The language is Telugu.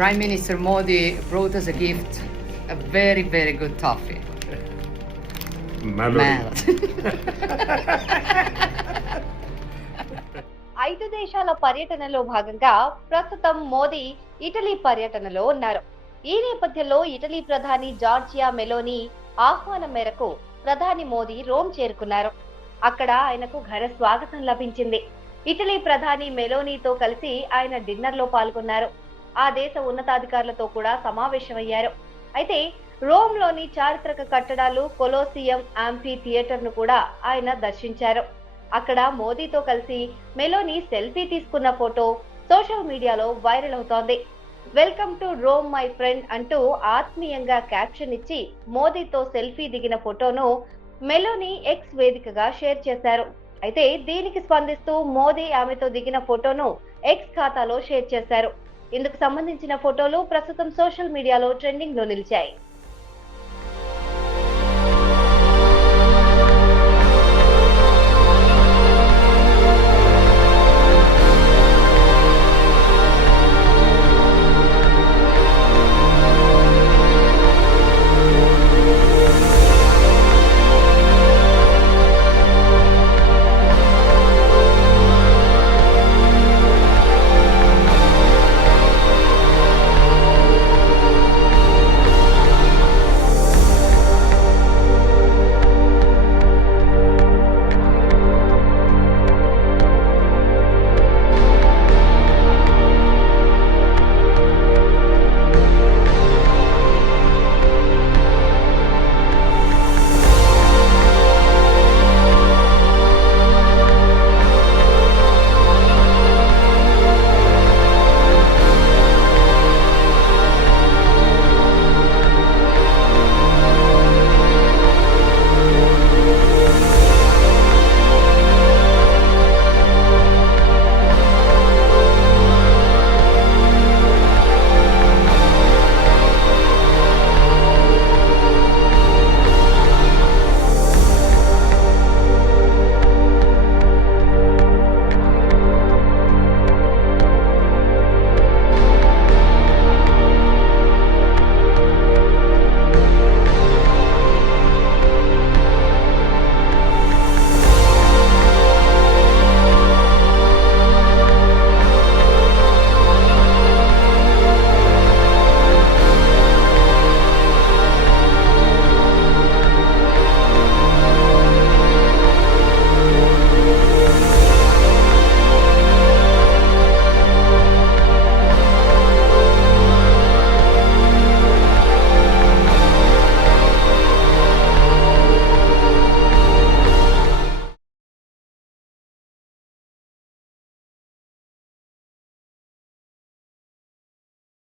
Prime Minister Modi brought us a gift, a very, very good toffee. Melody. ఐదు దేశాల పర్యటనలో భాగంగా ప్రస్తుతం మోదీ ఇటలీ పర్యటనలో ఉన్నారు. ఈ నేపథ్యంలో ఇటలీ ప్రధాని జార్జియా మెలోనీ ఆహ్వానం మేరకు ప్రధాని మోదీ రోమ్ చేరుకున్నారు. అక్కడ ఆయనకు ఘన స్వాగతం లభించింది. ఇటలీ ప్రధాని మెలోనీతో కలిసి ఆయన డిన్నర్ లో పాల్గొన్నారు. ఆ దేశ ఉన్నతాధికారులతో కూడా సమావేశమయ్యారు. అయితే రోమ్ లోని చారిత్రక కట్టడాలు కొలోసియం యాంఫీ థియేటర్ ను కూడా ఆయన దర్శించారు. అక్కడ మోదీతో కలిసి మెలోనీ సెల్ఫీ తీసుకున్న ఫోటో సోషల్ మీడియాలో వైరల్ అవుతోంది. Welcome to Rome my friend అంటూ ఆత్మీయంగా క్యాప్షన్ ఇచ్చి మోదీతో సెల్ఫీ దిగిన ఫోటోను మెలోనీ ఎక్స్ వేదికగా షేర్ చేశారు. అయితే దీనికి స్పందిస్తూ మోదీ ఆమెతో దిగిన ఫోటోను ఎక్స్ ఖాతాలో షేర్ చేశారు. ఇందుకు సంబంధించిన ఫోటోలు ప్రస్తుతం సోషల్ మీడియాలో ట్రెండింగ్ లో నిలిచాయి.